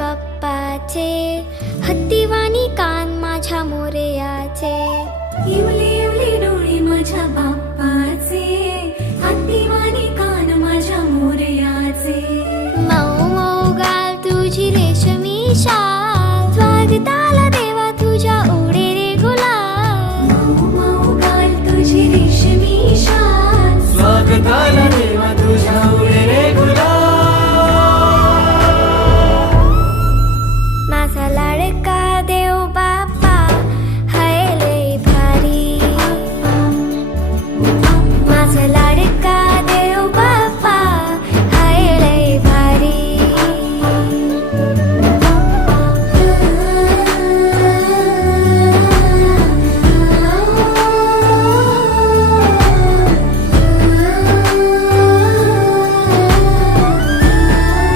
बाप्पाचे, हत्तीवाणी कान माझ्या मोरयाचे. इवले इवले डोळे माझ्या बाप्पाचे, हत्तीवाणी कान माझ्या मोरयाचे. मऊ मऊ गाल तुझी रेशमी शाल,